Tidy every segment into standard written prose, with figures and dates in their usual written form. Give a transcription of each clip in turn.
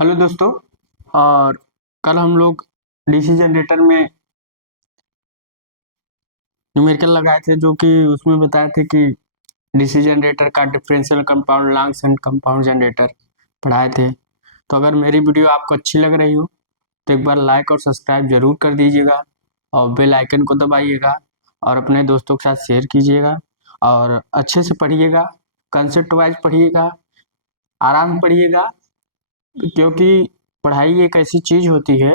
Hello दोस्तों। और कल हम लोग डीसी जनरेटर में न्यूमेरिकल लगाए थे, जो कि उसमें बताए थे कि डीसी जनरेटर का differential compound longs and compound generator पढ़ाए थे। तो अगर मेरी वीडियो आपको अच्छी लग रही हो तो एक बार लाइक और सब्सक्राइब जरूर कर दीजिएगा और बेल आइकन को दबाइएगा और अपने दोस्तों के साथ शेयर कीजिएगा और अच्छे से पढ़िएगा, कंसेप्ट वाइज पढ़िएगा, आराम से पढ़िएगा, क्योंकि पढ़ाई एक ऐसी चीज होती है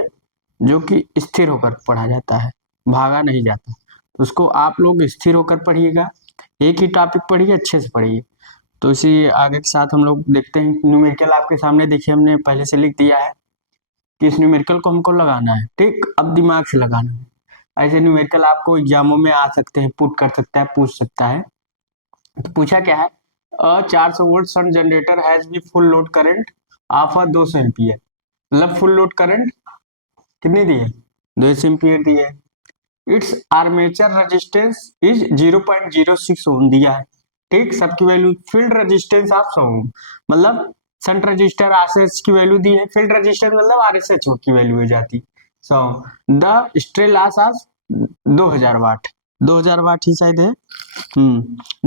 जो कि स्थिर होकर पढ़ा जाता है, भागा नहीं जाता। तो उसको आप लोग स्थिर होकर पढ़िएगा, एक ही टॉपिक पढ़िए, अच्छे से पढ़िए। तो इसी आगे के साथ हम लोग देखते हैं। न्यूमेरिकल आपके सामने देखिए, हमने पहले से लिख दिया है कि इस न्यूमेरिकल को हमको लगाना है। ठीक, अब दिमाग से लगाना है। ऐसे न्यूमेरिकल आपको एग्जामों में आ सकते हैं, पुट कर सकता है, पूछ सकता है। तो पूछा क्या है, 400 volt shunt generator has be full load current of 200 ampere. मतलब फुल लोड करंट कितनी दी है, 200 एम्पियर दी है। Its armature resistance is 0.06 ohm दिया है। ठीक, सबकी वैल्यू, फील्ड रेजिस्टेंस आप 100 ओम, मतलब शंट रजिस्टर आरएसएच की वैल्यू दी है। फील्ड रेजिस्टेंस मतलब आरएसएच की वैल्यू हो जाती 100। द स्ट्रे लॉस आज 2000 वाट, 2000 वाट ही शायद है।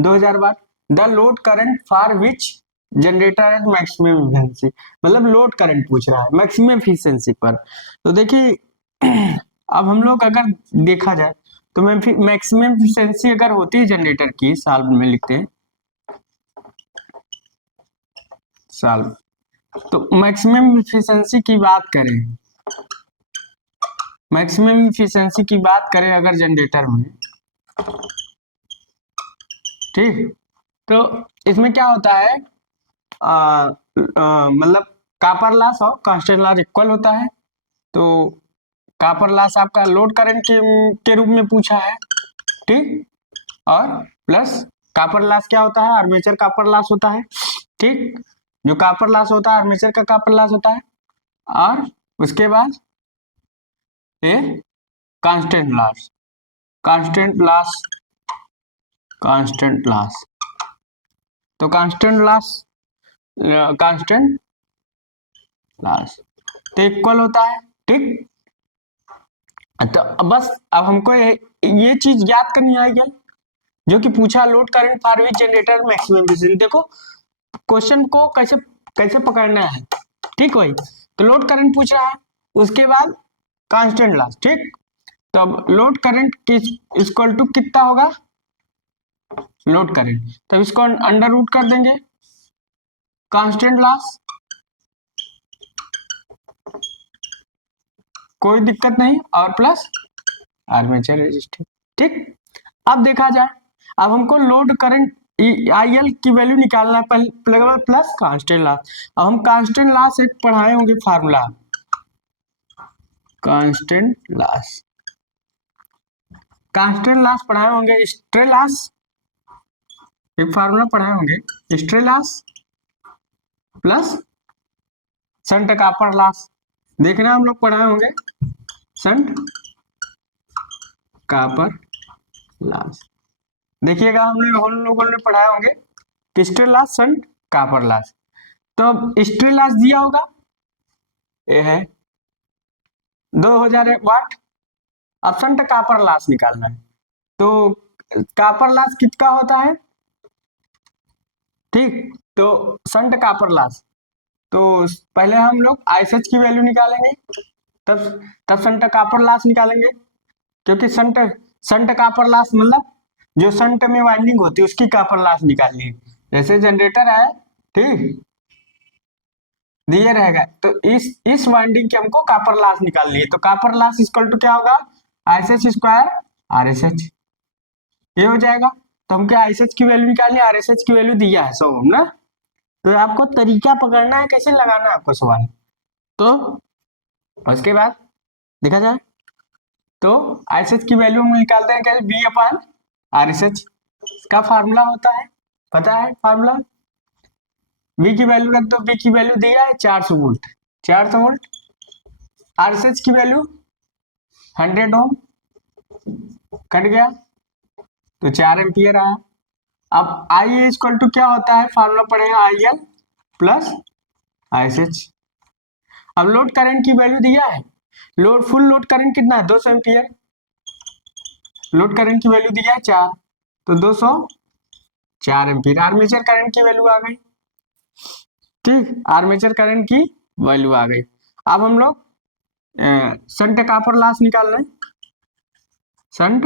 2000 watt. The load current for which generator at maximum efficiency, मतलब लोड करंट पूछ रहा है मैक्सिमम एफिशिएंसी पर। तो देखिए अब हम लोग अगर देखा जाए तो मैक्सिमम एफिशिएंसी अगर होती है जनरेटर की, साल में लिखते हैं साल। तो मैक्सिमम एफिशिएंसी की बात करें, मैक्सिमम एफिशिएंसी की बात करें अगर जनरेटर में, ठीक, तो इसमें क्या होता है, मतलब कॉपर लॉस और कांस्टेंट लॉस इक्वल होता है। तो कॉपर लॉस आपका लोड करंट के रूप में पूछा है, ठीक, और प्लस कॉपर लॉस क्या होता है, आर्मेचर कॉपर लॉस होता है। ठीक, जो कॉपर लॉस होता है आर्मेचर का कॉपर लॉस होता है। और उसके बाद ये constant loss, constant loss, constant loss. तो कांस्टेंट लॉस, कांस्टेंट लॉस तो इक्वल होता है। ठीक, तो बस अब हमको ये चीज याद करनी आएगी, जो कि पूछा load current for which generator maximum efficiency. देखो क्वेश्चन को कैसे कैसे पकड़ना है, ठीक। वही तो लोड करंट पूछ रहा है, उसके बाद कांस्टेंट लॉस। ठीक, तो अब लोड करंट इक्वल टू कितना होगा, लोड करंट, तब इसको अंडर रूट कर देंगे कांस्टेंट लॉस, कोई दिक्कत नहीं, और प्लस आर्मेचर रेजिस्टेंस। ठीक, अब देखा जाए, अब हमको लोड करंट आई एल की वैल्यू निकालना है, प्लस कांस्टेंट लॉस। अब हम कांस्टेंट लॉस एक पढ़ाए होंगे formula, constant loss, constant loss पढ़ाए होंगे, स्ट्रे लॉस एक फार्मूला पढ़ाए होंगे, stray loss plus shunt copper loss. देखना हम लोग पढ़ाए होंगे शंट कॉपर लॉस, देखिएगा हम लोगों ने पढ़ाए होंगे stray loss shunt copper loss. तो अब स्ट्रे लॉस दिया होगा, ये है 2000 वाट। अब शंट कॉपर लॉस निकालना है, तो कॉपर लॉस कितना होता है, ठीक, तो शंट कॉपर लॉस, तो पहले हम लोग आईएसएच की वैल्यू निकालेंगे, तब तब शंट कॉपर लॉस निकालेंगे, क्योंकि शंट शंट कॉपर लॉस मतलब जो शंट में वाइंडिंग होती है उसकी कॉपर लॉस निकालनी है। जैसे जनरेटर है, ठीक, दिए रहेगा, तो इस वाइंडिंग की हमको कॉपर लॉस निकालनी है। तो कॉपर लॉस इक्वल टू क्या होगा, आईएसएच स्क्वायर आरएसएच, ये हो जाएगा। तो हमको आरएसएच की वैल्यू निकालनी है, आरएसएच की वैल्यू दिया है 100 ओम ना। तो आपको तरीका पकड़ना है, कैसे लगाना है आपको सवाल। तो उसके बाद देखा जाए तो आरएसएच की वैल्यू हम निकालते हैं कैसे, बी अपान आरएसएच का फार्मूला होता है, पता है फार्मूला। वी की वैल्यू रख दो, वी की वैल्यू दिया है 400 वोल्ट, 400 वोल्ट। आरएसएच की वैल्यू 100 ओम, कट गया तो 4 एम्पियर आया। अब आई इक्वल टू क्या होता है, फार्मूला पड़ेगा आई L plus I S H. अब लोड करंट की वैल्यू दिया है, फुल लोड करंट कितना है 200 एम्पियर, लोड करंट की वैल्यू दिया है 4, तो 204 एम्पियर आर्मेचर करंट की वैल्यू आ गई। ठीक, आर्मेचर करंट की वैल्यू आ गई। अब हम लोग शंट कॉपर लॉस निकाल रहे हैं, शंट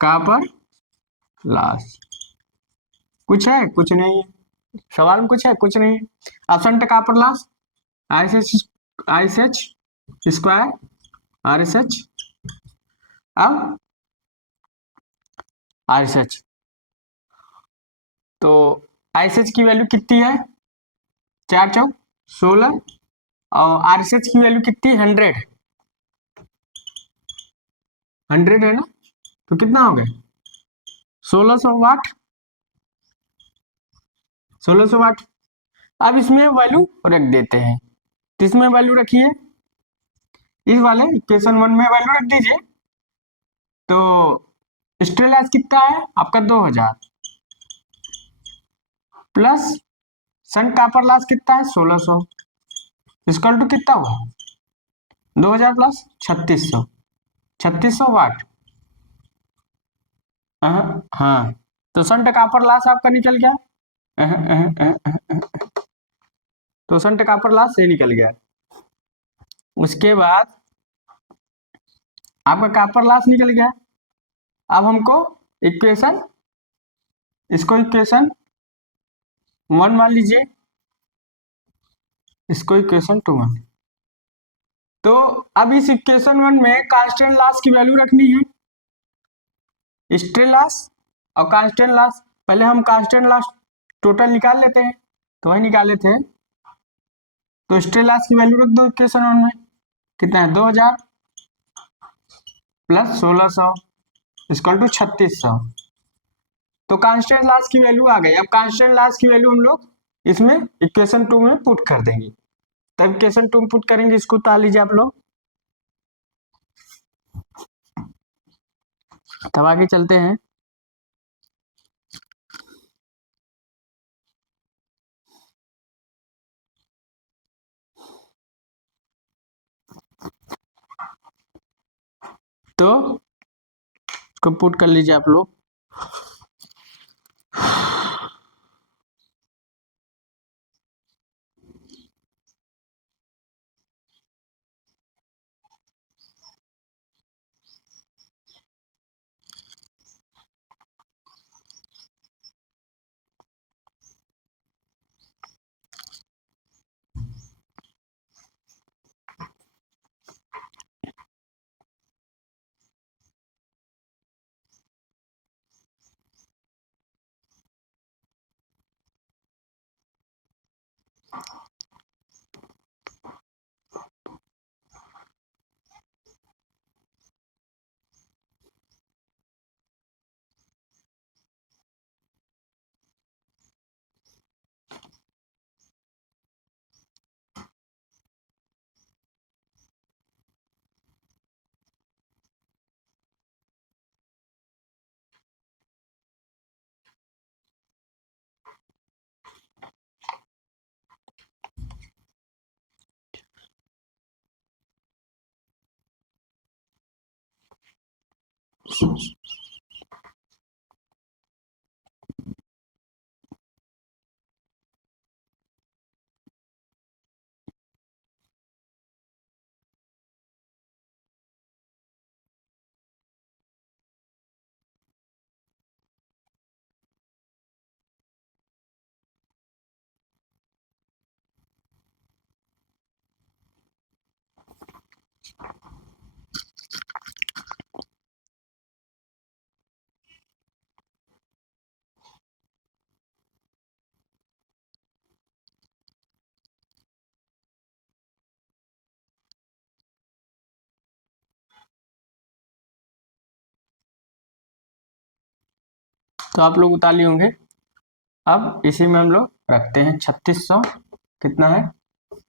कॉपर लॉस। कुछ है? कुछ नहीं है। सवाल में कुछ है? कुछ नहीं है। अब shunt copper loss ISH square RSH, अब RSH, तो ISH की वैल्यू कितनी है 4 चौक 16, और RSH की वैल्यू कितनी 100 है ना, तो कितना हो गया 1600 वाट, 1600 वाट। अब इसमें वैल्यू रख देते हैं, तो इसमें वैल्यू रखिए, इस वाले इक्वेशन 1 में वैल्यू रख दीजिए। तो स्टेलास कितना है आपका 2000, प्लस सन कॉपर लॉस कितना है 1600, इक्वल टू कितना हुआ 2000 प्लस 3600, 3600 वाट। हाँ, तो सन कॉपर लॉस आपका निकल गया, तो सन कॉपर लॉस से निकल गया। उसके बाद आपका कॉपर लॉस निकल गया। अब हमको इक्वेशन, इसको इक्वेशन 1 मान लीजिए, इसको इक्वेशन 2 मान। तो अब इस इक्वेशन 1 में कांस्टेंट लॉस की वैल्यू रखनी है, स्ट्रे लॉस और कांस्टेंट लॉस। पहले हम कांस्टेंट लॉस टोटल निकाल लेते हैं, तो वही निकाले थे। तो स्ट्रे लॉस की वैल्यू रख दो इक्वेशन 1 में, कितना है 2000 प्लस 1600 इक्वल टू 3600। तो कांस्टेंट लॉस की वैल्यू आ गई। अब कांस्टेंट लॉस की वैल्यू हम लोग इसमें इक्वेशन 2 में पुट कर देंगे। तब इक्वेशन 2 में पुट करेंगे, इसको उतार लीजिए आप लोग। तब आगे चलते हैं। तो इसको पुट कर लीजिए आप लोग। तो आप लोग उतार लिए होंगे। अब इसी में हम लोग रखते हैं 3600, कितना है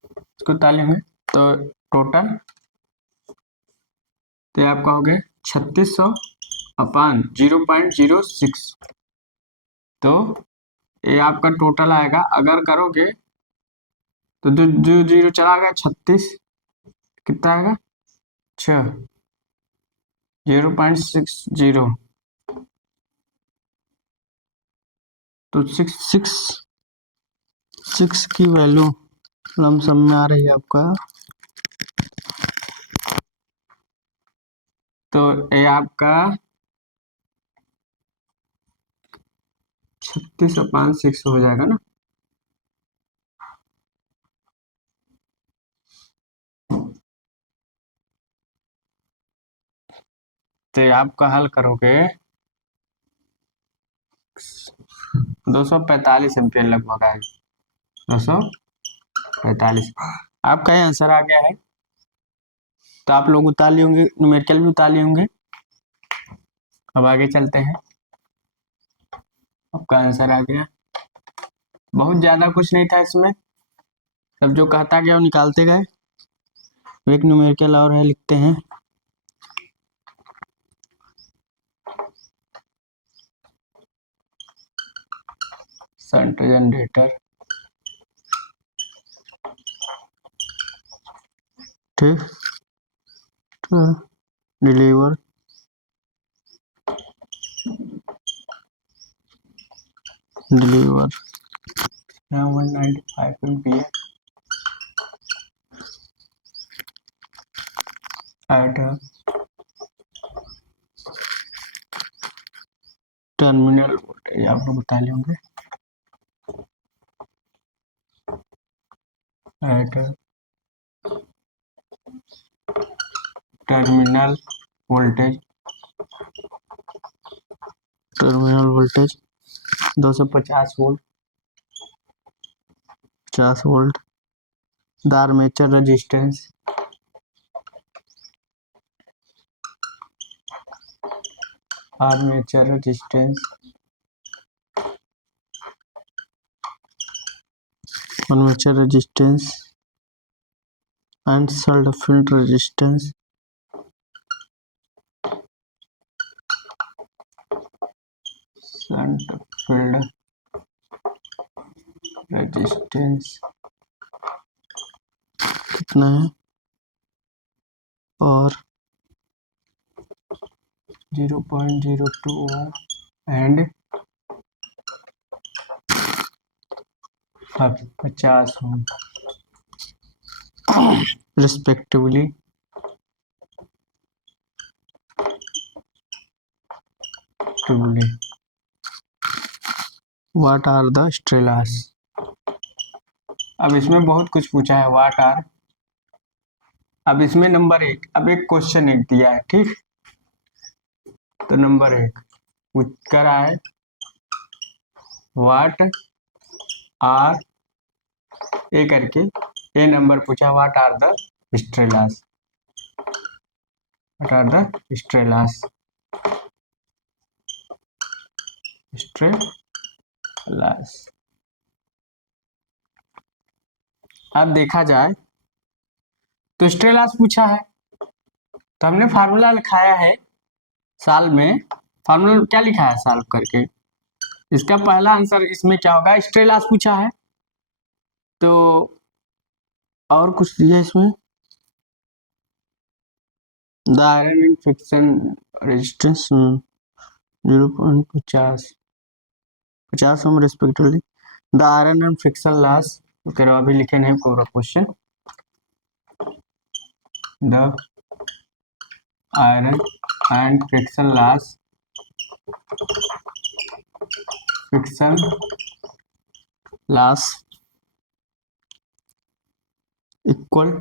इसको उतार लेंगे, तो टोटल तो आपका हो गया 3600 अपान 0.06, तो ये आपका टोटल आएगा। अगर करोगे तो जो जो जीरो चला गया 36, कितना आएगा 6, 0.60, तो 6 की वैल्यू लमसम में आ रही है आपका, तो ये आपका 36/6 हो जाएगा ना। तो ये आपका हल करोगे 245 एम्पियर लगभग आएगा, 245। आपका ये आंसर आ गया है। तो आप लोग उतार लिए होंगे, न्यूमेरिकल भी उतार लिए होंगे। अब आगे चलते हैं। आपका आंसर आ गया। बहुत ज्यादा कुछ नहीं था इसमें, सब जो कहता गया वो निकालते गए। एक न्यूमेरिकल और है, लिखते हैं। शंट जनरेटर, ठीक, तो deliver deliver 195 ampere at terminal voltage, आप लोग बता लेंगे, at terminal voltage 250 volt, 50 volt. The armature resistance, armature resistance and shunt field resistance, shunt field resistance कितना है, और 0.02 and 50 ohm respectively. What are the stray loss? अब इसमें बहुत कुछ पूछा है, व्हाट आर। अब इसमें नंबर 1, अब एक क्वेश्चन एक दिया है, ठीक। तो नंबर 1 पूछ कर आए, व्हाट आर, ए करके ए नंबर पूछा, what are the stray loss, what are the stray loss, stray loss. अब देखा जाए तो स्ट्रेलास पूछा है, तो हमने फार्मूला लिखाया है साल में। फार्मूला क्या लिखा है साल करके, इसका पहला आंसर इसमें क्या होगा, स्ट्रेलास पूछा है। तो और कुछ दिया इसमें, the iron and friction resistance 0.50 ohm respectively, the iron and friction loss, अभी लिखे नहीं पूरा question, the iron and friction loss equal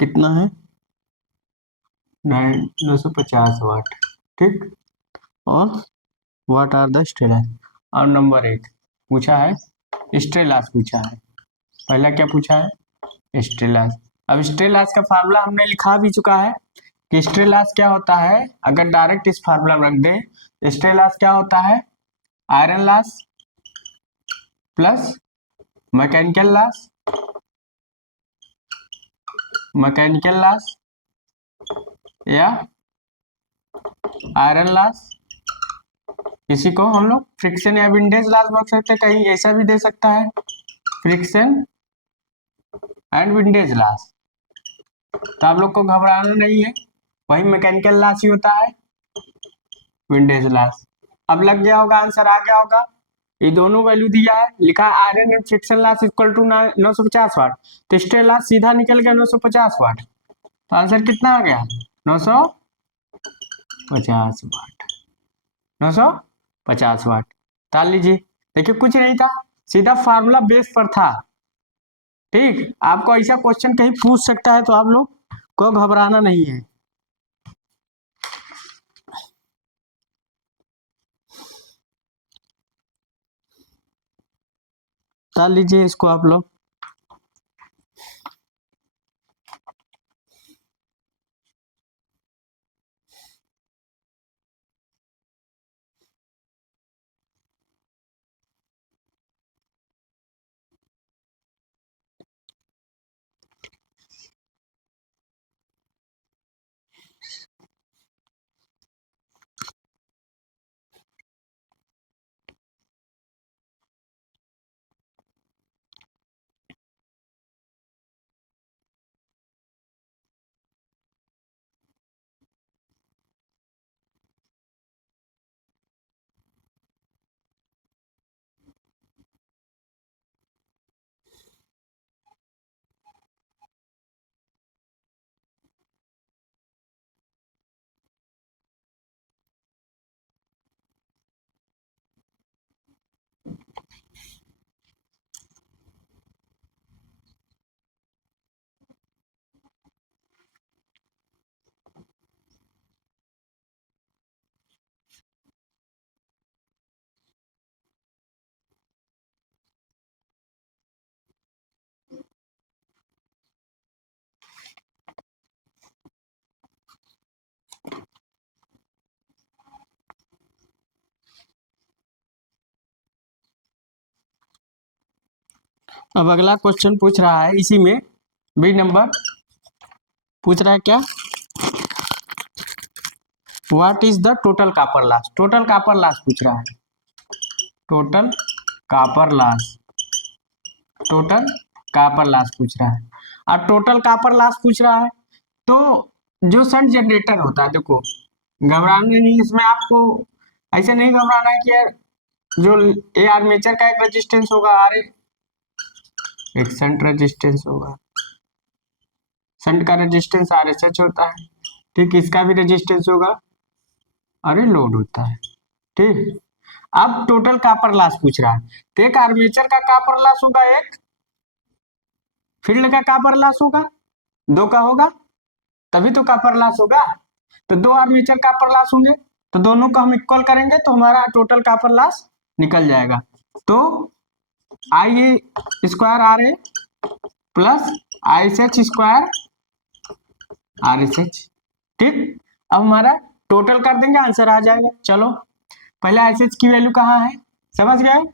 कितना है, 950 वाट, ठीक। और व्हाट आर द स्ट्रेलास। और नंबर 1 पूछा है, स्ट्रेलास पूछा है। पहला क्या पूछा है, स्ट्रेलास। अब स्ट्रेलास का फार्मूला हमने लिखा भी चुका है कि स्ट्रेलास क्या होता है। अगर डायरेक्ट इस फार्मूला में रख दे, स्ट्रेलास क्या होता है, iron loss plus mechanical loss या आयरन लॉस, इसी को हम लोग फ्रिक्शन या विंडेज लॉस बोल सकते हैं, कहीं ऐसा भी दे सकता है। Friction and windage loss. तो आप लोग को घबराना नहीं है, वही मैकेनिकल लॉस ही होता है, विंडेज लॉस। अब लग गया होगा, आंसर आ गया होगा। ये दोनों वैल्यू दिया है, लिखा है iron and friction loss equal to 950 watt. तो स्ट्रे लॉस सीधा निकल गया 950 वाट। तो आंसर कितना आ गया? 950 वाट। 950 वाट। ताल लीजिए। देखिए कुछ नहीं था, सीधा फार्मूला बेस पर था। ठीक, आपको ऐसा क्वेश्चन कहीं पूछ सकता है, तो आप लोग को घबराना नहीं है। ताल लीजिए इसको आप लोग। अब अगला क्वेश्चन पूछ रहा है, इसी में बी नंबर पूछ रहा है क्या, what is the total copper loss. Total copper loss पूछ रहा है, total copper loss, total copper loss पूछ रहा है। अब टोटल कॉपर लॉस पूछ रहा है, तो जो शंट जनरेटर होता है, देखो घबराने नहीं, इसमें आपको ऐसे नहीं घबराना है कि यार जो ए आर्मेचर का एक रेजिस्टेंस होगा, आर एक शंट रेजिस्टेंस होगा, शंट का रेजिस्टेंस आर एस एच होता है। ठीक, इसका भी रेजिस्टेंस होगा, अरे लोड होता है। ठीक, अब टोटल कॉपर लॉस पूछ रहा है, तो एक आर्मेचर का कॉपर लॉस होगा, एक फील्ड का कॉपर लॉस होगा, दो का होगा, तभी तो कॉपर लॉस होगा। तो दो आर्मेचर कॉपर लॉस होंगे, तो दोनों को हम इक्वल करेंगे तो हमारा टोटल कॉपर लॉस निकल जाएगा। तो I A square R A plus I S H square R S H. ठीक, अब हमारा टोटल कर देंगे, आंसर आ जाएगा। चलो पहले आई एस एच की वैल्यू कहाँ है, समझ गए।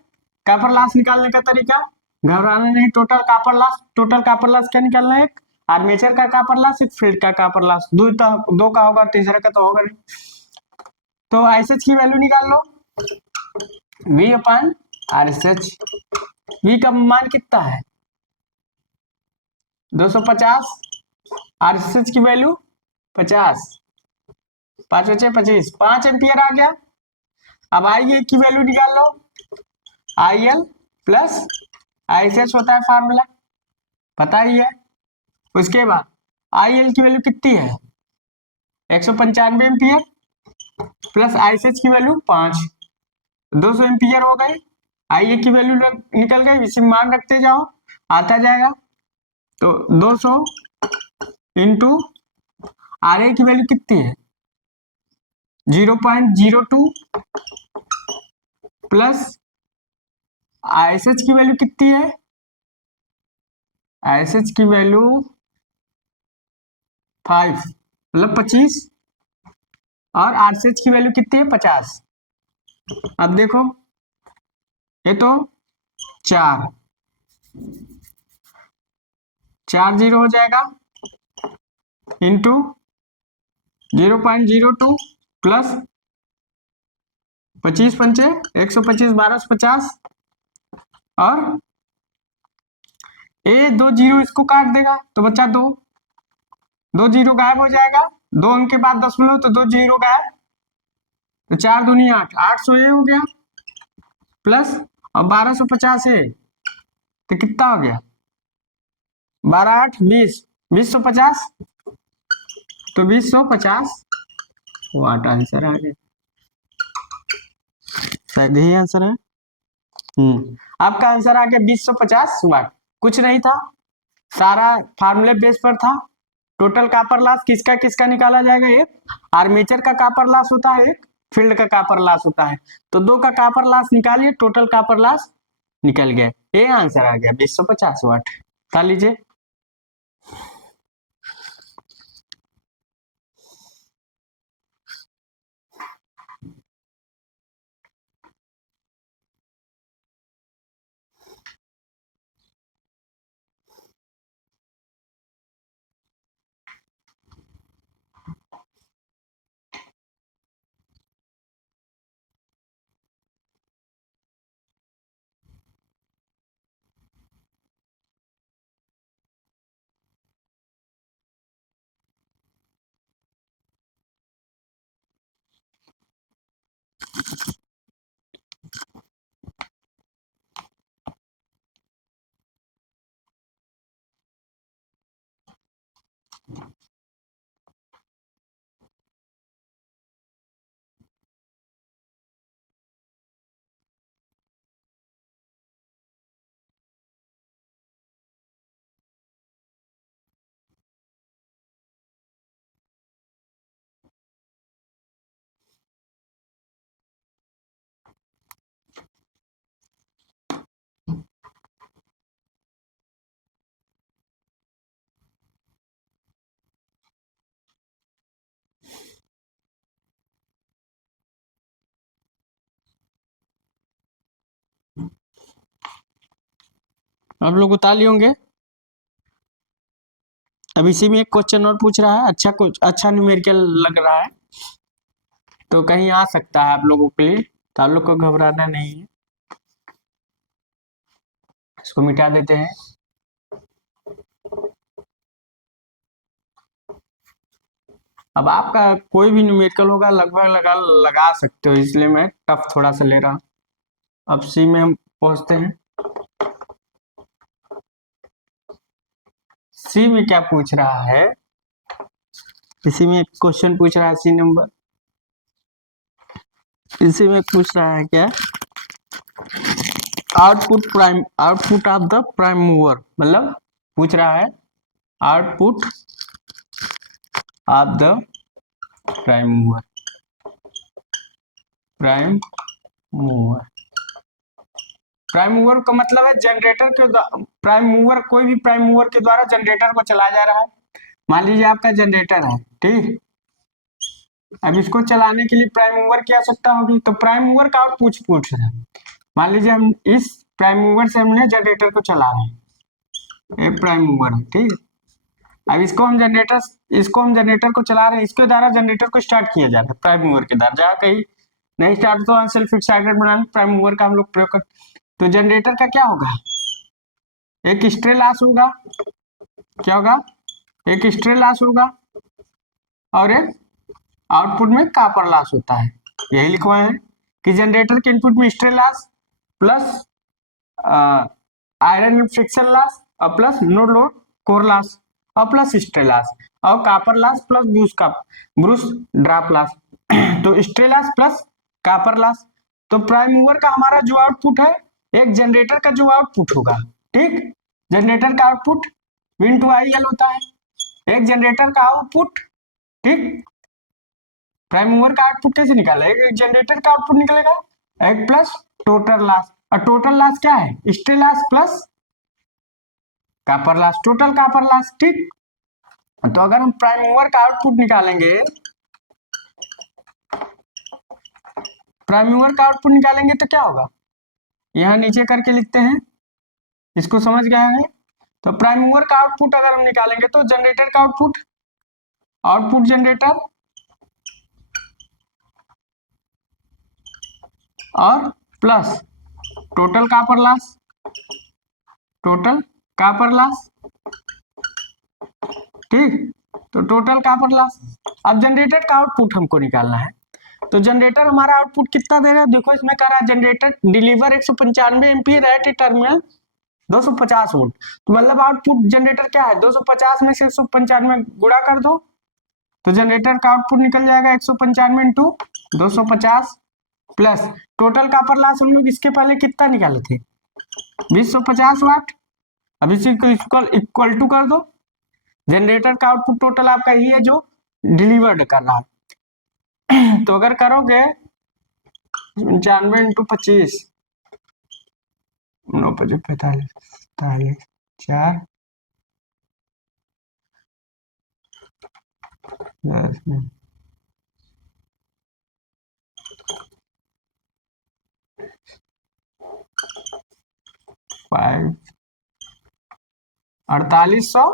कॉपर लॉस निकालने का तरीका, घबराना नहीं। Total copper loss, total copper loss क्या निकालना है, एक आर्मेचर का कॉपर लॉस, एक फील्ड का कॉपर लॉस, दो का होगा, तीसरा का तो होगा नहीं। तो आई एस एच की वैल्यू निकाल लो, V upon are S H. V का मान कितना है, 250, आर एस एच की वैल्यू 50, 5 बचे 25, 5 एम्पियर आ गया। अब आई ए की वैल्यू निकाल लो, I L plus I S H होता है फार्मूला, पता ही है। उसके बाद आई एल की वैल्यू कितनी है, 195 ampere plus I S H की वैल्यू 5, 200 एम्पियर हो गई। आई ए की वैल्यू निकल गई, इसी मान रखते जाओ, आता जाएगा। तो 200 इंटू आर ए की वैल्यू कितनी है, 0.02 प्लस आई एस एच की वैल्यू कितनी है, आई एस एच की वैल्यू 5 मतलब 25, और आर एस एच की वैल्यू कितनी है, 50। अब देखो ये तो 4 0 हो जाएगा इंटू 0.02 प्लस 25 पंचे 125, 1250 और ए 2 जीरो इसको काट देगा तो बच्चा 2, 2 जीरो गायब हो जाएगा, 2 अंक के बाद दशमलव तो 2 जीरो गायब, तो 4 दूनी 8, 800 ये हो गया प्लस और 1250 है तो कितना हो गया 12 8 20, 2050, तो 2050 वाट आंसर आ गया, शायद यही आंसर है। आपका आंसर आ गया 2050 वाट। कुछ नहीं था, सारा फार्मूले बेस पर था। टोटल कॉपर लॉस किसका किसका निकाला जाएगा, एक आर्मेचर का कॉपर लॉस होता है, एक फील्ड का कॉपर लॉस होता है, तो दो का कॉपर लॉस निकालिए, टोटल कॉपर लॉस निकल गया, ये आंसर आ गया 2050 वाट। निकाल लीजिए। आप लोग उतार लिए होंगे। अब इसी में एक क्वेश्चन और पूछ रहा है, अच्छा कुछ अच्छा न्यूमेरिकल लग रहा है, तो कहीं आ सकता है आप लोगों के लिए, तो आप लोग को घबराना नहीं है। इसको मिटा देते हैं। अब आपका कोई भी न्यूमेरिकल होगा लगभग लगा सकते हो, इसलिए मैं टफ थोड़ा सा ले रहा हूँ। अब सी में हम पहुंचते हैं। सी में क्या पूछ रहा है, इसी में एक क्वेश्चन पूछ रहा है सी नंबर, इसी में पूछ रहा है क्या, output of the prime mover, मतलब पूछ रहा है output of the prime mover, prime mover, prime mover का मतलब है जनरेटर के प्राइम मूवर, कोई भी प्राइम मूवर के द्वारा जनरेटर को चलाया जा रहा है। मान लीजिए आपका जनरेटर है, ठीक, अब इसको चलाने के लिए प्राइम मूवर की आवश्यकता होगी, तो प्राइम मूवर का आउटपुट पूछ रहा है। मान लीजिए हम इस प्राइम मूवर से हमने जनरेटर को चला रहे हैं, ये प्राइम मूवर है, ठीक। अब इसको हम जनरेटर को चला रहे हैं, इसके द्वारा जनरेटर को स्टार्ट किया जा रहा है प्राइम मूवर के द्वारा, जहाँ कहीं नहीं स्टार्ट तो अनसेल्फ एक्साइटेड बनाने प्राइम मूवर का हम लोग प्रयोग कर, तो जनरेटर का क्या होगा, एक स्ट्रे लॉस होगा, क्या होगा, एक स्ट्रे लॉस होगा और एक आउटपुट में कॉपर लॉस होता है। यही लिखवाए हैं कि जनरेटर के इनपुट में stray loss plus iron friction loss और plus no load core loss और प्लस स्ट्रे लॉस और copper loss plus brush drop loss तो stray loss plus copper loss. तो प्राइम मूवर का हमारा जो आउटपुट है, एक जनरेटर का जो आउटपुट होगा, ठीक, जनरेटर का output V into I L होता है, एक जनरेटर का आउटपुट, ठीक, प्राइम मूवर का आउटपुट कैसे निकाला, एक जनरेटर का आउटपुट निकलेगा, एक प्लस टोटल लॉस, और टोटल लॉस क्या है, stray loss plus copper loss, total copper loss, ठीक। तो अगर हम प्राइम मूवर का आउटपुट निकालेंगे, प्राइम मूवर का आउटपुट निकालेंगे तो क्या होगा, यहां नीचे करके लिखते हैं, इसको समझ गए हैं। तो प्राइम मूवर का आउटपुट अगर हम निकालेंगे तो जनरेटर का आउटपुट, आउटपुट जनरेटर और plus total copper loss, total copper loss, ठीक। तो टोटल कॉपर लॉस। अब जनरेटर का आउटपुट हमको निकालना है, तो जनरेटर हमारा आउटपुट कितना दे रहा है, देखो इसमें कह रहा है जनरेटर डिलीवर 195 एम्पीयर एट ए टर्मिनल 250 वोल्ट। तो मतलब आउटपुट जनरेटर क्या है, 250 में से 195 गुणा कर दो, तो जनरेटर का आउटपुट निकल जाएगा 195 into 250 plus total copper loss हम लोग इसके पहले कितना निकाले थे, 250 वाट। अब इसी को इक्वल टू कर दो, जनरेटर का आउटपुट टोटल आपका ही है जो डिलीवर्ड कर रहा है। तो अगर करोगे 95 इंटू 25, 9 5 45 45 4 10 5 4800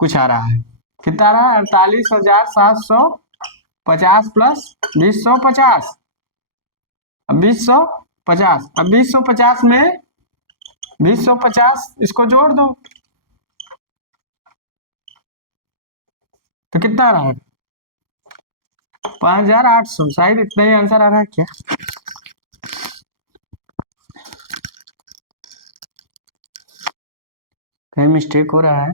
कुछ आ रहा है, कितना आ रहा है 48,750 प्लस 2050, अब 2050, अब 2050 में 2050 इसको जोड़ दो, तो कितना आ रहा है 5800, शायद इतना ही आंसर आ रहा है क्या, कहीं मिस्टेक हो रहा है,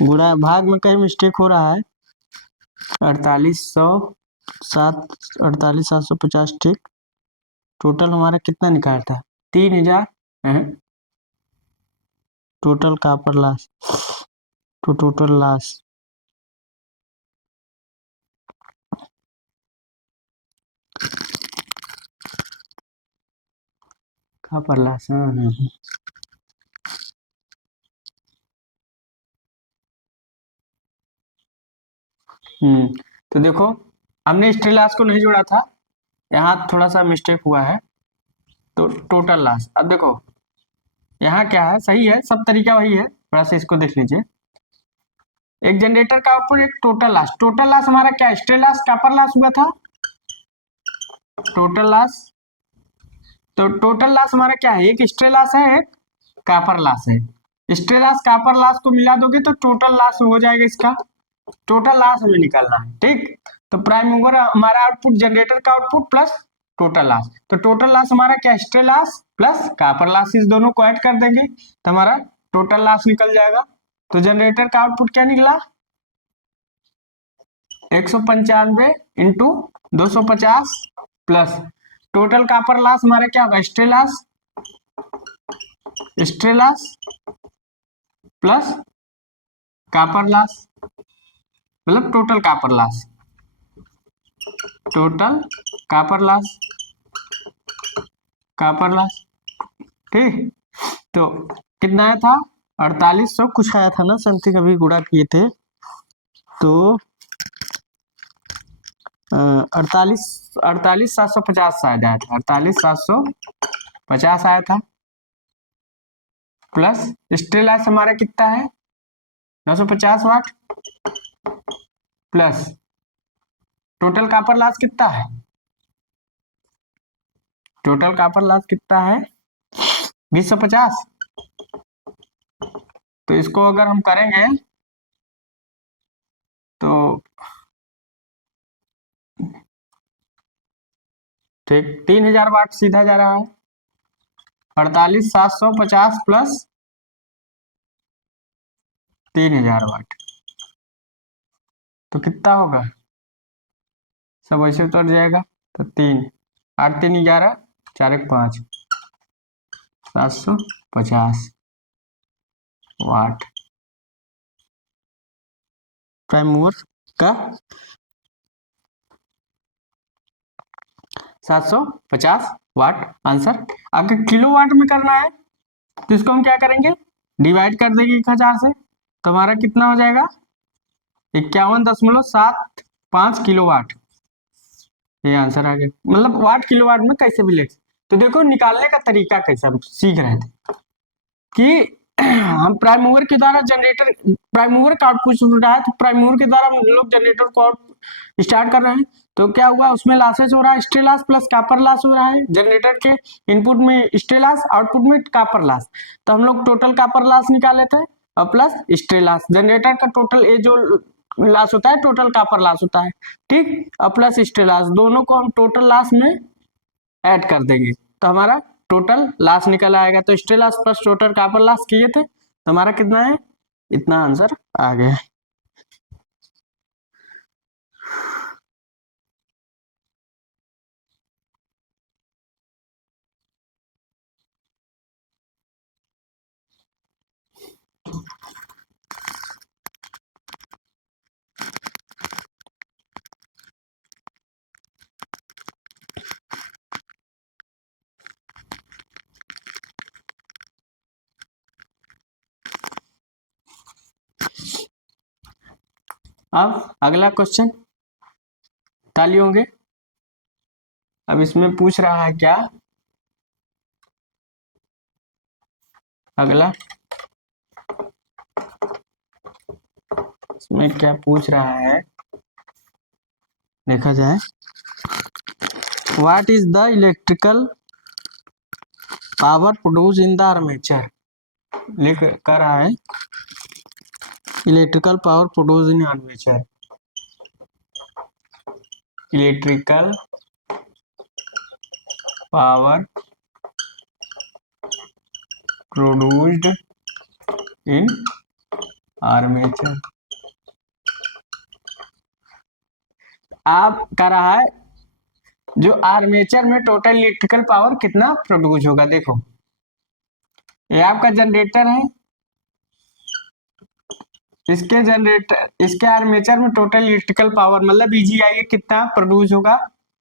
गुणा भाग में कहीं मिस्टेक हो रहा है। 48,750 ठीक, टोटल हमारा कितना निकालता है 3000, टोटल कॉपर लॉस, तो टोटल लॉस कॉपर लॉस, तो देखो हमने स्ट्रे लॉस को नहीं जोड़ा था, यहाँ थोड़ा सा मिस्टेक हुआ है, तो टोटल लॉस। अब देखो यहाँ क्या है, सही है, सब तरीका वही है, थोड़ा सा इसको देख लीजिए। एक जनरेटर का आउटपुट, एक टोटल लॉस। टोटल लॉस हमारा क्या, स्ट्रे लॉस कॉपर लॉस हुआ था, टोटल लॉस। तो टोटल लॉस हमारा क्या है, एक स्ट्रे लॉस है, एक कॉपर लॉस है। स्ट्रे लॉस कॉपर लॉस को मिला दोगे तो टोटल लॉस हो जाएगा, इसका टोटल लॉस हमें निकालना है, ठीक। तो प्राइम मूवर हमारा आउटपुट जनरेटर का आउटपुट प्लस टोटल लॉस, तो टोटल लॉस हमारा क्या, stray loss plus copper loss, इस दोनों को ऐड कर देंगे तो हमारा टोटल लॉस निकल जाएगा। तो जनरेटर का आउटपुट क्या निकला 195 into 250 plus total copper loss हमारा क्या होगा, stray loss, stray loss plus copper loss, मतलब total copper loss, total copper loss, copper loss, ठीक। तो कितना आया था 4800 कुछ आया था ना, समथिंग अभी गुणा किए थे, तो 48,750 शायद आया था, 48,750 आया था, प्लस स्ट्रे लॉस हमारा कितना है 950 वाट, प्लस टोटल कॉपर लॉस कितना है, टोटल कॉपर लॉस कितना है 250। तो इसको अगर हम करेंगे तो ठीक 3000 वाट सीधा जा रहा है, 48,750 प्लस 3000 वाट, तो कितना होगा, सब ऐसे उतर जाएगा, तो 3 8 3 11 4 1 5 750 वाट प्राइम मूवर का 750 वाट आंसर। अगर किलो वाट में करना है तो इसको हम क्या करेंगे, डिवाइड कर देंगे 1000 से, तो हमारा कितना हो जाएगा 51.75 किलो वाट, ये आंसर आ गया। मतलब वाट किलो वाट में कैसे भी ले, तो देखो निकालने का तरीका कैसे हम सीख रहे थे कि हम प्राइम मूवर के द्वारा जनरेटर, प्राइम मूवर का आउटपुट रहा है, तो प्राइम मूवर के द्वारा हम लोग जनरेटर को स्टार्ट कर रहे हैं तो क्या हुआ, उसमें लॉसेस हो रहा है, stray loss plus copper loss हो रहा है। जनरेटर के इनपुट में स्ट्रे लॉस, आउटपुट में कॉपर लॉस, तो हम लोग टोटल कॉपर लॉस निकाले थे और प्लस स्ट्रे लॉस। जनरेटर का टोटल ये जो लॉस होता है टोटल कॉपर लॉस होता है, ठीक, और प्लस स्ट्रे लॉस, दोनों को हम टोटल लॉस में ऐड कर देंगे तो हमारा टोटल लॉस निकल आएगा। तो stray loss plus total copper loss किए थे तो हमारा कितना है, इतना आंसर आ गया। अब अगला क्वेश्चन, ताली होंगे। अब इसमें पूछ रहा है क्या, अगला इसमें क्या पूछ रहा है, देखा जाए। What is the electrical power produce in the armature, लिख कर रहा है electrical power produce in armature, electrical power produced in armature. आप कह रहा है जो आर्मेचर में टोटल इलेक्ट्रिकल पावर कितना प्रोड्यूस होगा। देखो ये आपका जनरेटर है, इसके जनरेटर, इसके आर्मेचर में टोटल इलेक्ट्रिकल पावर मतलब ईजीआई कितना प्रोड्यूस होगा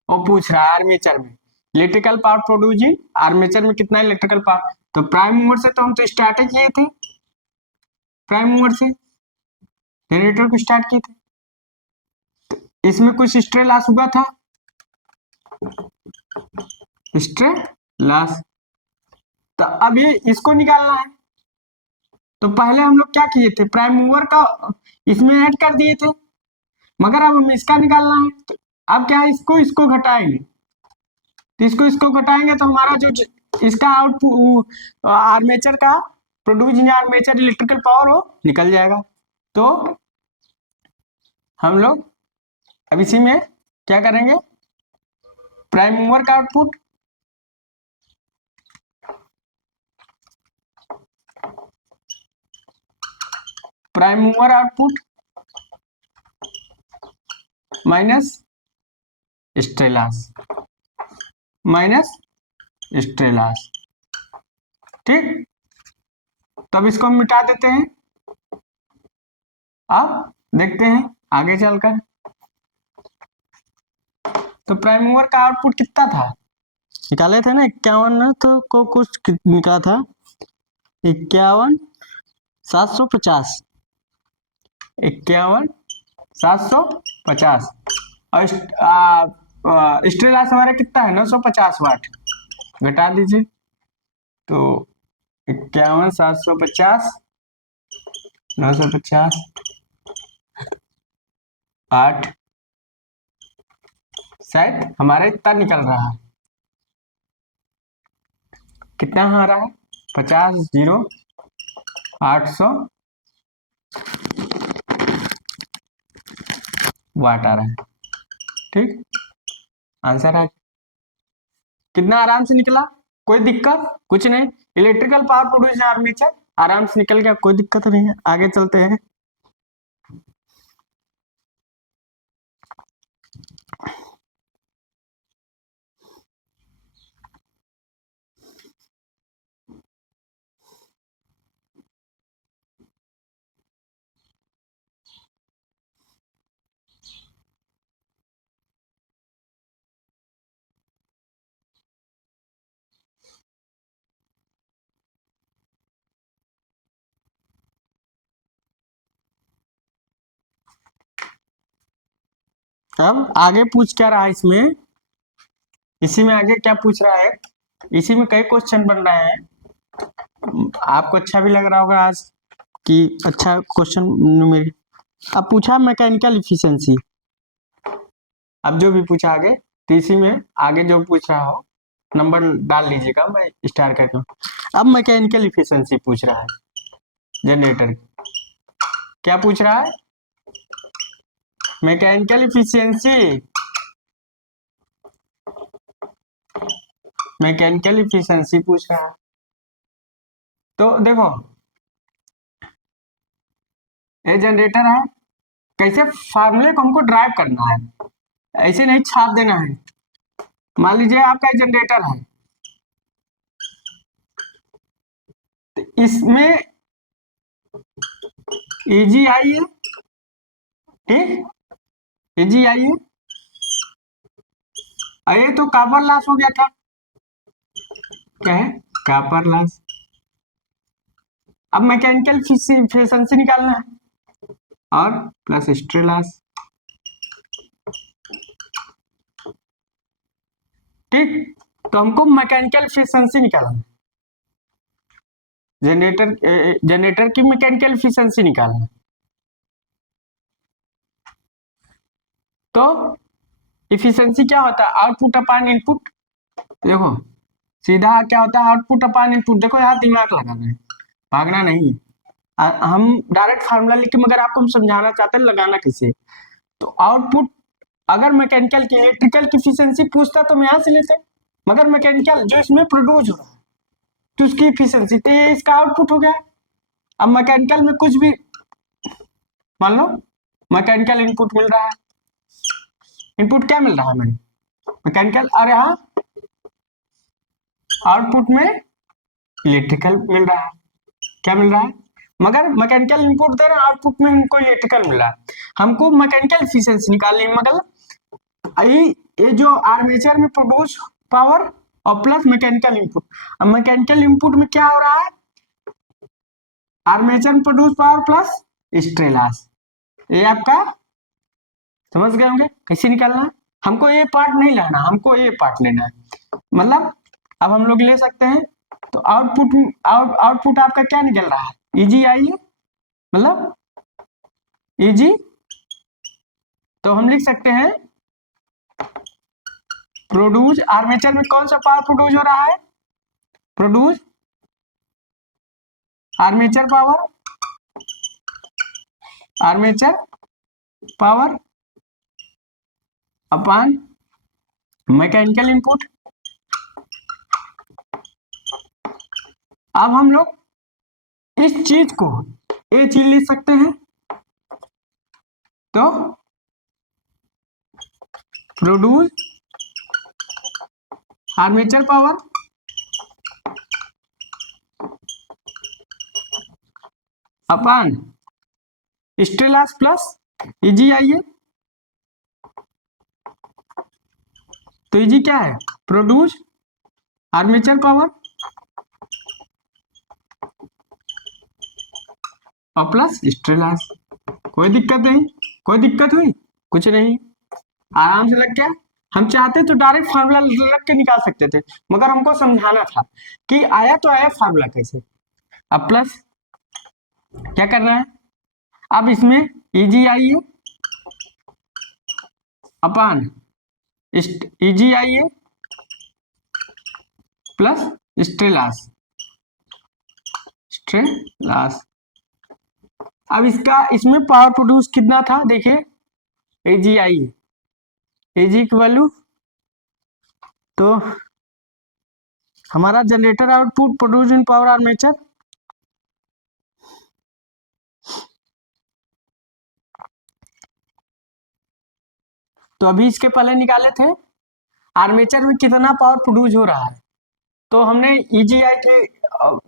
वो पूछ रहा है। आर्मेचर में electrical power produce in armature में कितना इलेक्ट्रिकल पावर, तो प्राइम मूवर से तो हम तो स्टार्ट ही किए थे, प्राइम मूवर से जनरेटर को स्टार्ट किए थे, तो इसमें कुछ स्ट्रे लॉस हुआ था, स्ट्रे लॉस, तो अब ये इसको निकालना है। तो पहले हम लोग क्या किए थे, प्राइम मूवर का इसमें ऐड कर दिए थे, मगर अब हमें इसका निकालना है। तो अब क्या है, इसको इसको घटाएंगे, तो इसको घटाएंगे तो हमारा जो इसका आउटपुट आर्मेचर का produce in armature electrical power हो निकल जाएगा। तो हम लोग अब इसी में क्या करेंगे, प्राइम मूवर का output prime mover output minus stray loss, minus stray loss, ठीक। तब इसको हम मिटा देते हैं। अब देखते हैं आगे चलकर, तो प्राइम मूवर का आउटपुट कितना था, निकाले थे ना 51, तो को कुछ निकला था 51,750, 51,750, और स्ट्रे लॉस हमारा कितना है 950 वाट, घटा दीजिए तो 51,750 950 8, शायद हमारा इतना निकल रहा है, कितना आ रहा है 50,800 वाट आ रहा है, ठीक। आंसर है कितना आराम से निकला, कोई दिक्कत कुछ नहीं, इलेक्ट्रिकल पावर प्रोड्यूस आर्मेचर आराम से निकल गया, कोई दिक्कत नहीं है। आगे चलते हैं, अब आगे पूछ क्या रहा है इसमें, इसी में आगे क्या पूछ रहा है, इसी में कई क्वेश्चन बन रहे हैं, आपको अच्छा भी लग रहा होगा आज कि अच्छा क्वेश्चन मेरी। अब पूछा मैकेनिकल इफिशिएंसी, अब जो भी पूछा आगे, टीसी में आगे जो पूछ रहा हो नंबर डाल लीजिएगा, मैं स्टार करके। अब मैकेनिकल इफिशिएंसी पूछ रहा है जनरेटर की। क्या पूछ रहा है? मैकेनिकल इफिशिएंसी, मैकेनिकल इफिशिएंसी पूछ रहा है। तो देखो ये जनरेटर है, कैसे फार्मूले को हमको ड्राइव करना है, ऐसे नहीं छाप देना है। मान लीजिए आपका जनरेटर है, तो इसमें एजी आई है, ठीक, एजी आई है, ये तो कॉपर लॉस हो गया था, क्या है कॉपर लॉस। अब मैकेनिकल एफिशिएंसी निकालना है और प्लस स्ट्रे लॉस, ठीक। तो हमको मैकेनिकल एफिशिएंसी निकालना है, जनरेटर की मैकेनिकल एफिशिएंसी निकालना। तो एफिशिएंसी क्या होता है? आउटपुट अपान इनपुट। देखो सीधा क्या होता है? आउटपुट अपान इनपुट। देखो यहाँ दिमाग लगाना है, भागना नहीं। हम डायरेक्ट फार्मूला लिख के, मगर आपको हम समझाना चाहते हैं लगाना कैसे। तो आउटपुट, अगर मैकेनिकल की इलेक्ट्रिकल की एफिशिएंसी पूछता तो हम यहाँ से लेते, मगर मैकेनिकल जो इसमें प्रोड्यूस हो रहा है तो उसकी एफिशिएंसी, तो ये इसका आउटपुट हो गया। अब मैकेनिकल में कुछ भी मान लो, मैकेनिकल इनपुट मिल रहा है, इनपुट क्या मिल रहा है मैंने मैकेनिकल, और यहाँ आउटपुट में इलेक्ट्रिकल मिल रहा है। क्या मिल रहा है? मगर मैकेनिकल इनपुट दे रहे हैं, आउटपुट में हमको इलेक्ट्रिकल मिल रहा है। हमको मैकेनिकल एफिशिएंसी निकालनी है, मतलब ये जो आर्मेचर में प्रोड्यूस पावर और प्लस मैकेनिकल इनपुट। अब मैकेनिकल इनपुट में क्या हो रहा है? आर्मेचर में produce power plus stray loss. ये आपका समझ गए होंगे कैसे निकालना है। हमको ये पार्ट नहीं लेना, हमको ये पार्ट लेना है। मतलब अब हम लोग ले सकते हैं, तो आउटपुट आपका क्या निकल रहा है? इजी आई है, मतलब इजी। तो हम लिख सकते हैं प्रोड्यूस, आर्मेचर में कौन सा पावर प्रोड्यूस हो रहा है? Produce armature power, armature power upon mechanical input. अब हम लोग इस चीज को ये चीज लिख सकते हैं, तो प्रोड्यूस आर्मेचर पावर अपान स्ट्रे लॉस प्लस इजी आई है। तो इजी क्या है? प्रोड्यूस आर्मेचर पावर और प्लस स्ट्रे लॉस। कोई दिक्कत नहीं, कोई दिक्कत हुई? कुछ नहीं, आराम से लग गया। हम चाहते तो डायरेक्ट फार्मूला लग के निकाल सकते थे, मगर हमको समझाना था कि आया तो आया फार्मूला कैसे। अब प्लस क्या करना है? अब इसमें इजी आई है अपान इजी आई है plus stray loss, stray loss. अब इसका इसमें पावर प्रोड्यूस कितना था? देखिए एजी आई है, एजी की वैल्यू, तो हमारा generator output produce in power armature, तो अभी इसके पहले निकाले थे आर्मेचर में कितना पावर प्रोड्यूस हो रहा है। तो हमने ईजीआई के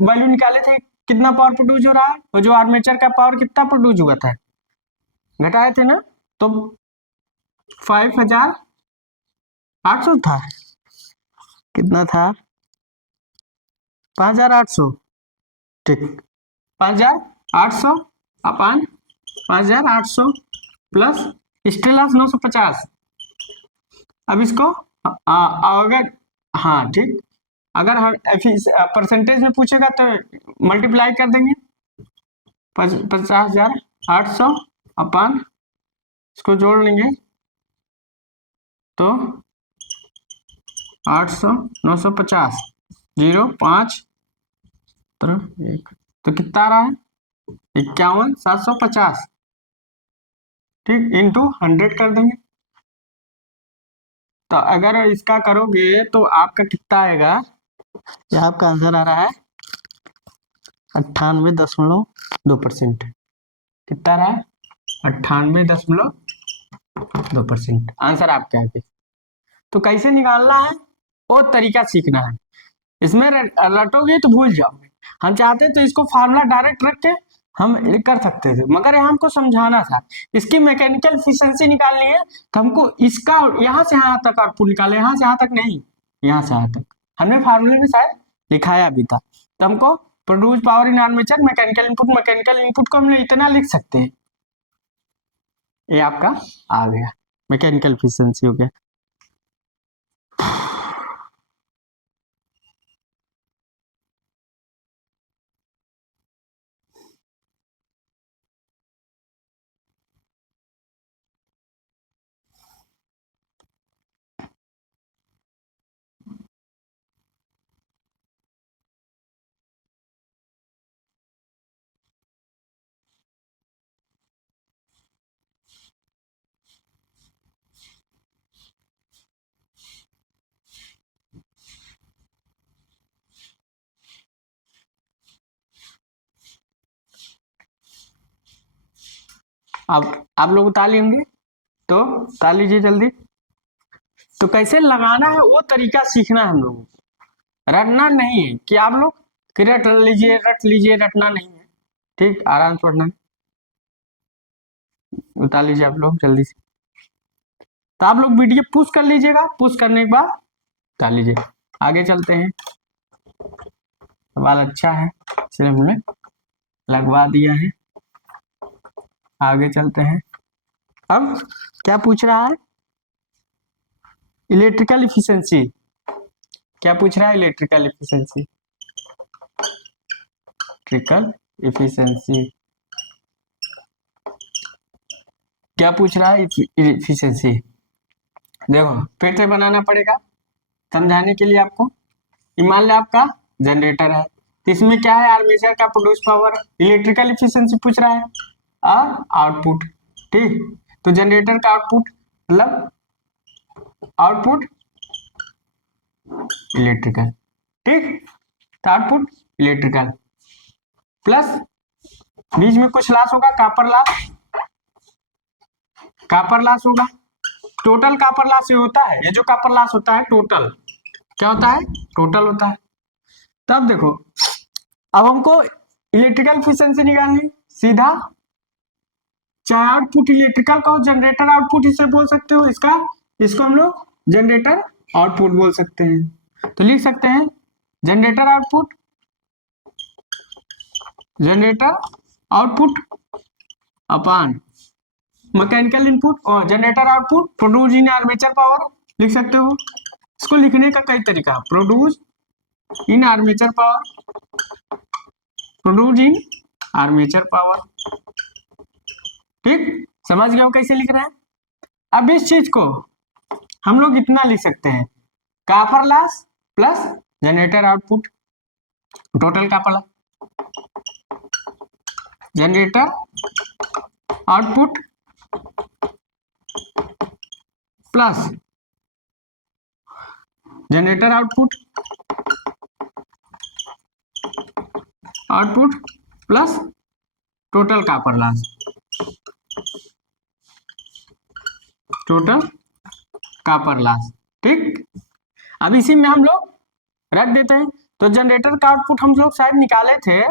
वैल्यू निकाले थे, कितना पावर प्रोड्यूस हो रहा है, तो जो आर्मेचर का पावर कितना प्रोड्यूस हुआ था घटाए थे ना, तो 5800 था, कितना था? 5800, ठीक, 5800 अपान 5800 प्लस स्ट्रे लॉस 950। अब इसको अगर, हाँ ठीक, अगर हम परसेंटेज में पूछेगा तो मल्टीप्लाई कर देंगे, 50,800 अपान, इसको जोड़ लेंगे तो 800 950 0 5 1 तो कितना आ रहा है 51 750। ठीक, इंटू 100 कर देंगे। तो अगर इसका करोगे तो आपका कितना आएगा, ये आपका आंसर आ रहा है 98.2%। कितना रहा है 98.2% आंसर आपका है। तो कैसे निकालना है वो तरीका सीखना है। इसमें रटोगे तो भूल जाओगे। हम चाहते तो इसको फार्मूला डायरेक्ट रख के हम कर सकते थे, मगर यहाँ हमको समझाना था। इसकी मैकेनिकल एफिशिएंसी निकालनी है तो हमको इसका यहाँ से यहाँ तक आउटपुट निकाले, यहाँ से यहाँ तक नहीं, यहाँ से यहाँ तक हमने फार्मूले में शायद लिखाया भी था। तो हमको produce power in armature mechanical input को हमने इतना लिख सकते हैं। ये आपका आ गया मैकेनिकल एफिशिएंसी हो गया। अब आप लोग उतार लेंगे तो उतार लीजिए जल्दी। तो कैसे लगाना है वो तरीका सीखना है हम लोगों को, रटना नहीं है कि आप लोग कि रट लीजिए रटना नहीं है। ठीक, आराम से पढ़ना है। उतार लीजिए आप लोग जल्दी से। तो आप लोग वीडियो पुश कर लीजिएगा, पुश करने के बाद उतार लीजिए। आगे चलते हैं, सवाल अच्छा है इसलिए हमने लगवा दिया है। आगे चलते हैं। अब क्या पूछ रहा है, इलेक्ट्रिकल इफिशिएंसी। क्या पूछ रहा है, इलेक्ट्रिकल इफिशिएंसी। इलेक्ट्रिकल इफिशिएंसी क्या पूछ रहा है, इफिशिएंसी। देखो फिर से बनाना पड़ेगा समझाने के लिए आपको। मान लो आपका जनरेटर है, तो इसमें क्या है, आर्मेचर का प्रोड्यूस पावर, इलेक्ट्रिकल इफिशिएंसी पूछ रहा है और आउटपुट। ठीक, तो जनरेटर का आउटपुट मतलब आउटपुट इलेक्ट्रिकल। ठीक, तो आउटपुट इलेक्ट्रिकल प्लस बीच में कुछ लॉस होगा, कापर लॉस होगा। टोटल कापर लॉस ये होता है, ये जो कापर लॉस होता है टोटल क्या होता है, टोटल होता है। तब देखो अब हमको इलेक्ट्रिकल एफिशिएंसी निकालनी, सीधा चाहे आउटपुट इलेक्ट्रिकल का हो, जनरेटर आउटपुट इसे बोल सकते हो, इसको हम लोग जनरेटर आउटपुट बोल सकते हैं। तो लिख सकते हैं जनरेटर आउटपुट अपान मैकेनिकल इनपुट और generator output produce in armature power लिख सकते हो। इसको लिखने का कई तरीका, प्रोड्यूस इन आर्मेचर पावर। ठीक, समझ गए हो कैसे लिख रहे हैं। अब इस चीज को हम लोग इतना लिख सकते हैं, copper loss plus generator output, total copper loss, generator output plus generator output plus total copper loss, ठीक, अब इसी में हम लोग रख देते हैं। तो जनरेटर का आउटपुट हम लोग शायद निकाले थे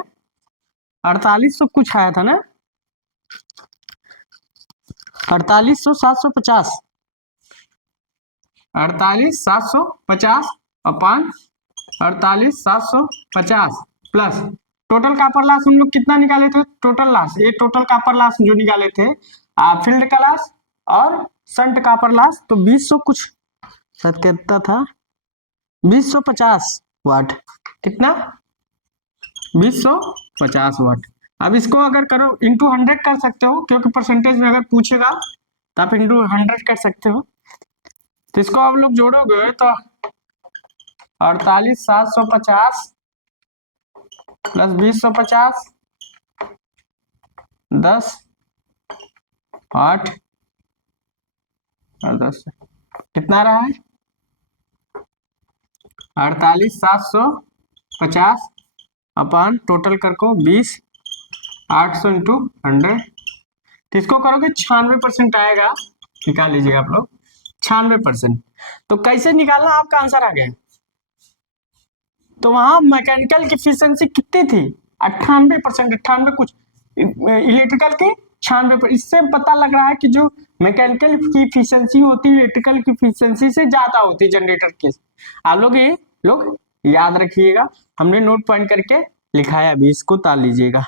4800 कुछ आया था ना, 4800 750 अपान 48,750 प्लस टोटल कापर लॉस हम लोग कितना निकाले थे, टोटल लॉस, ये टोटल कापर लॉस जो निकाले थे फील्ड का लॉस और शंट कापर लॉस, तो 2000 कुछ शायद कितना था, 2050 वाट। कितना, 2050 वाट। अब इसको अगर करो इंटू 100 कर सकते हो, क्योंकि परसेंटेज में अगर पूछेगा तो आप इंटू 100 कर सकते हो। तो इसको आप लोग जोड़ोगे तो 48,750 प्लस 20,150 10 8 और 10 कितना रहा है 48,750 अपन टोटल कर को 20 800 इंटू 100 तो इसको करोगे 96% आएगा। निकाल लीजिएगा आप लोग 96%। तो कैसे निकालना आपका आंसर आ गया। तो वहां मैकेनिकल की एफिशिएंसी कितनी थी 98%, 98 कुछ, इलेक्ट्रिकल की 96%। इससे पता लग रहा है कि जो मैकेनिकल की एफिशिएंसी होती है इलेक्ट्रिकल की एफिशिएंसी से ज्यादा होती है जनरेटर के। आप लोग ये लोग याद रखिएगा, हमने नोट पॉइंट करके लिखा है, अभी इसको ताल लीजिएगा।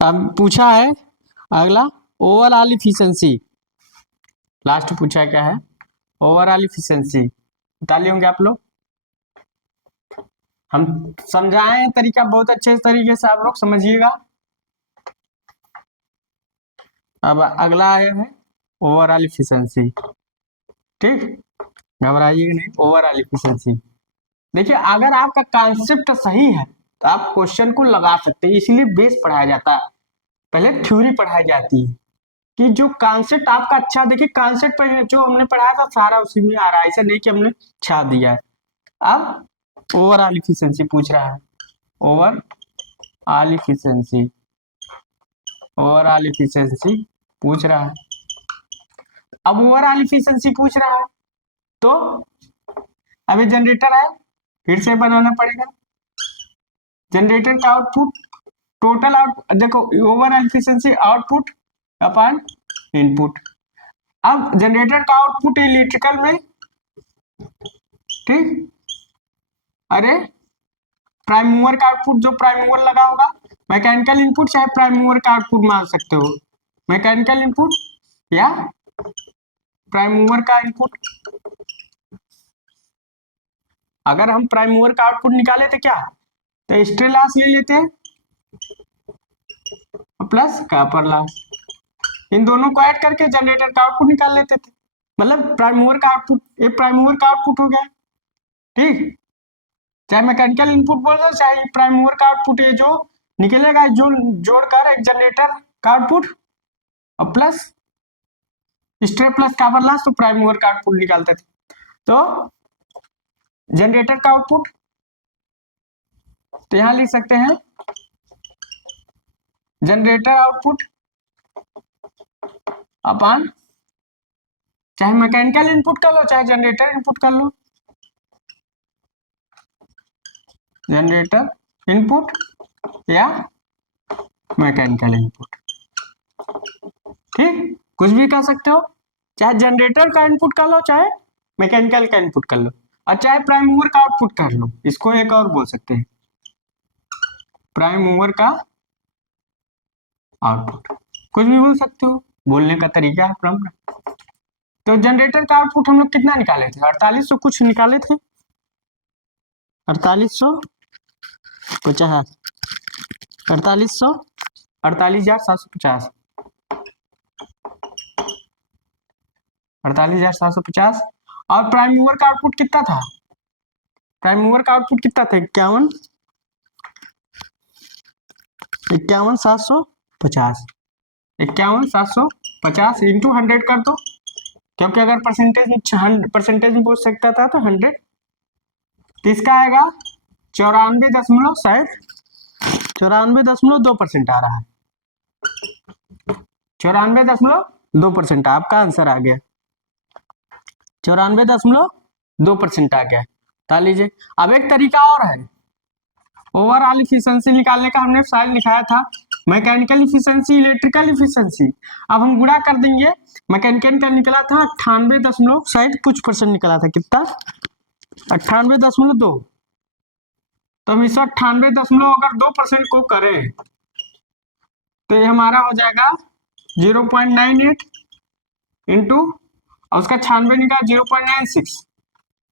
अब पूछा है अगला ओवरऑल इफिशिएंसी। लास्ट पूछा क्या है ओवरऑल इफिशिएंसी, बता लिए होंगे आप लोग। हम समझाएं तरीका बहुत अच्छे तरीके से, आप लोग समझिएगा। अब अगला आया है ओवरऑल इफिशिएंसी। ठीक, घबराइएगा नहीं, ओवरऑल इफिशिएंसी। देखिए अगर आपका कॉन्सेप्ट सही है तो आप क्वेश्चन को लगा सकते हैं, इसलिए बेस पढ़ाया जाता है, पहले थ्योरी पढ़ाई जाती है कि जो कॉन्सेप्ट आपका अच्छा। देखिए कॉन्सेप्ट पर जो हमने पढ़ाया था सारा उसी में आ रहा है, ऐसा नहीं कि हमने छा दिया है। अब ओवरऑल इफिशिएंसी पूछ रहा है, ओवरऑल इफिशिएंसी, ओवरऑल इफिशिएंसी पूछ रहा है। अब ओवरऑल इफिशिएंसी पूछ रहा है तो अभी जनरेटर है, फिर से बनाना पड़ेगा। जनरेटर का आउटपुट टोटल आउट, देखो ओवरऑल इफिशिएंसी आउटपुट अपन इनपुट। अब जनरेटर का आउटपुट इलेक्ट्रिकल में, ठीक, अरे प्राइम मूवर का आउटपुट जो प्राइम मूवर लगा होगा, मैकेनिकल इनपुट चाहे प्राइम मूवर का आउटपुट मान सकते हो, मैकेनिकल इनपुट या प्राइम मूवर का इनपुट। अगर हम प्राइम मूवर का आउटपुट निकाले थे क्या, तो स्ट्रे लॉस ले लेते हैं प्लस कॉपर लॉस, इन दोनों को ऐड करके जनरेटर का आउटपुट निकाल लेते थे। मतलब प्राइम मूवर का आउटपुट, ये प्राइम मूवर का आउटपुट हो गया। ठीक, चाहे मैकेनिकल इनपुट बोल दो चाहे प्राइम मूवर का आउटपुट, ये जो निकलेगा जो जोड़कर एक जनरेटर का आउटपुट और plus stray plus copper loss, तो प्राइम मूवर का आउटपुट निकालते थे। तो जनरेटर का आउटपुट तो यहां लिख सकते हैं जनरेटर आउटपुट अपन, चाहे मैकेनिकल इनपुट कर लो चाहे जनरेटर इनपुट कर लो, जनरेटर इनपुट या मैकेनिकल इनपुट। ठीक, कुछ भी कर सकते हो, चाहे जनरेटर का इनपुट कर लो चाहे मैकेनिकल का इनपुट कर लो, और चाहे प्राइम मूवर का आउटपुट कर लो। इसको एक और बोल सकते हैं प्राइम मूवर का आउटपुट। कुछ भी बोल सकते हो, बोलने का तरीका है प्रॉब्लम। तो जनरेटर का आउटपुट हम लोग कितना निकाले थे, 4800 कुछ निकाले थे, 4850, 4800, 48,750, 48,750। और प्राइम मूवर का आउटपुट कितना था, प्राइम मूवर का आउटपुट कितना था, 51,750, 51,750 इंटू 100 कर दो, क्योंकि अगर परसेंटेज में पूछ सकता था तो 100, तो इसका आएगा 94.2% आ रहा है, 94.2% आपका आंसर आ गया, 94.2% आ गया। बता लीजिए। अब एक तरीका और है ओवरऑल इफिशियंसी निकालने का, हमने शायद लिखाया था मैकेनिकल इफिशियंसी, इलेक्ट्रिकल इफिशियंसी। अब हम गुणा कर देंगे, मैकेनिकल का निकला था 98 शायद कुछ परसेंट निकला था, कितना 98.2, तो हम इस 98.2% को करें तो ये हमारा हो जाएगा 0.98 इंटू, और उसका 96 निकाल 0.96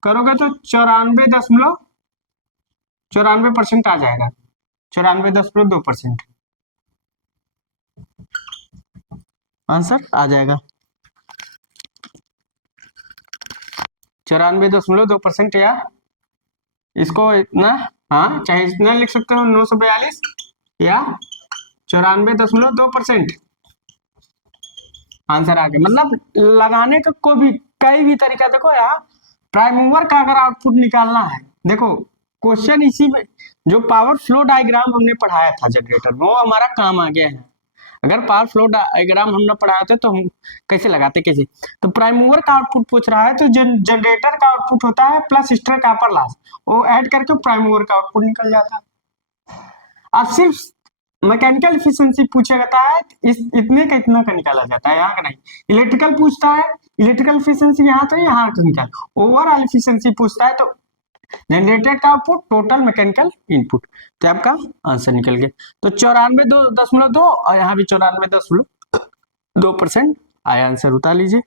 करोगे तो 94% आ जाएगा, 94.2% आंसर आ जाएगा, 94.2%। या इसको इतना, हाँ चाहे इतना लिख सकते हो 942 या 94.2% आंसर आ गया। मतलब लगाने का कोई भी कई भी तरीका, देखो यार प्राइम मूवर का अगर आउटपुट निकालना है, देखो क्वेश्चन इसी में जो पावर फ्लो डायग्राम हमने पढ़ाया था जनरेटर में, वो हमारा काम आ गया है। अगर पावर फ्लो डायग्राम हमने पढ़ाया था तो हम कैसे लगाते, कैसे, तो प्राइम मूवर का आउटपुट पूछ रहा है तो जनरेटर का आउटपुट होता है प्लस स्टर कॉपर लॉस, वो ऐड करके प्राइम मूवर का आउटपुट निकल जाता है। अब सिर्फ मैकेनिकल इफिशियंसी पूछा जाता है इस इतने का इतना का निकाला जाता है, यहाँ का नहीं। इलेक्ट्रिकल पूछता है इलेक्ट्रिकल इफिशियंसी यहाँ तो यहाँ का निकाल, ओवरऑल इफिशियंसी पूछता है तो जनरेटेड का आउटपुट टोटल मैकेनिकल इनपुट, तो आपका आंसर निकल गया। तो 94.2 और यहाँ भी 94.2% आया आंसर, उतार लीजिए।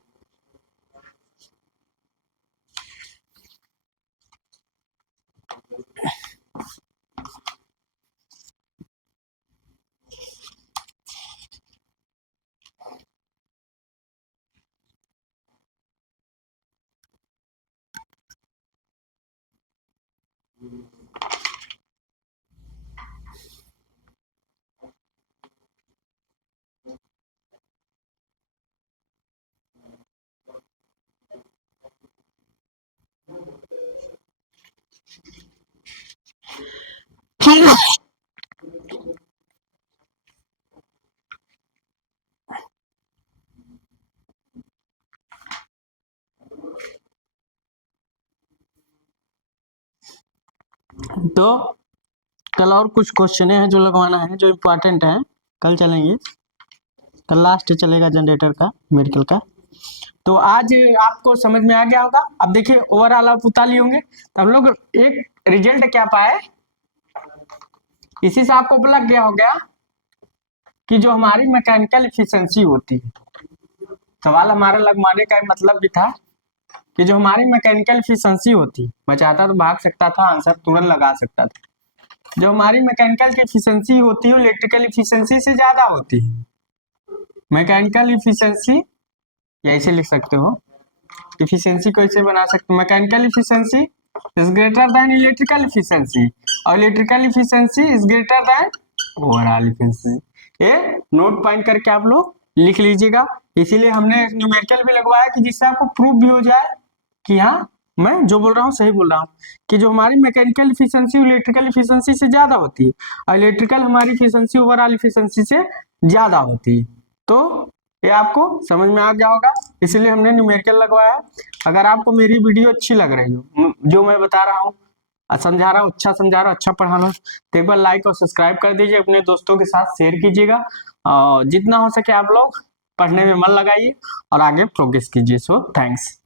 तो कल और कुछ क्वेश्चन हैं जो लगवाना है, जो इम्पोर्टेंट है, कल चलेंगे, कल लास्ट चलेगा जनरेटर का मेडिकल का। तो आज आपको समझ में आ गया होगा। अब देखिए ओवरऑल आप उतार लिए होंगे, तो हम लोग एक रिजल्ट क्या पाए, इसी से आपको लग गया हो गया कि जो हमारी मैकेनिकल इफिशियंसी होती है, सवाल हमारा लगवाने का मतलब भी था कि जो हमारी मैकेनिकल इफिशियंसी होती, मैं चाहता तो भाग सकता था, आंसर तुरंत लगा सकता था। जो हमारी मैकेनिकल की इफिशियंसी होती है इलेक्ट्रिकल इफिशियंसी से ज्यादा होती है। मैकेनिकल इफिशियंसी या ऐसे लिख सकते हो, इफिशियंसी को ऐसे बना सकते हो, mechanical efficiency is greater than electrical efficiency और electrical efficiency is greater than overall efficiency. ये नोट पॉइंट करके आप लोग लिख लीजिएगा। इसीलिए हमने न्यूमेरिकल भी लगवाया कि जिससे आपको प्रूफ भी हो जाए कि हाँ मैं जो बोल रहा हूँ सही बोल रहा हूँ, कि जो हमारी मैकेनिकल इफिशियंसी इलेक्ट्रिकल इफिशियंसी से ज्यादा होती है और इलेक्ट्रिकल हमारी इफिशियंसी ओवरऑल इफिशियंसी से ज्यादा होती है। तो ये आपको समझ में आ गया होगा, इसलिए हमने न्यूमेरिकल लगवाया। अगर आपको मेरी वीडियो अच्छी लग रही हो, जो मैं बता रहा हूँ समझा रहा हूँ, अच्छा समझा रहा हूँ, अच्छा पढ़ा रहा हूँ, तो एक बार लाइक और सब्सक्राइब कर दीजिए, अपने दोस्तों के साथ शेयर कीजिएगा और जितना हो सके आप लोग पढ़ने में मन लगाइए और आगे प्रोग्रेस कीजिए। So thanks.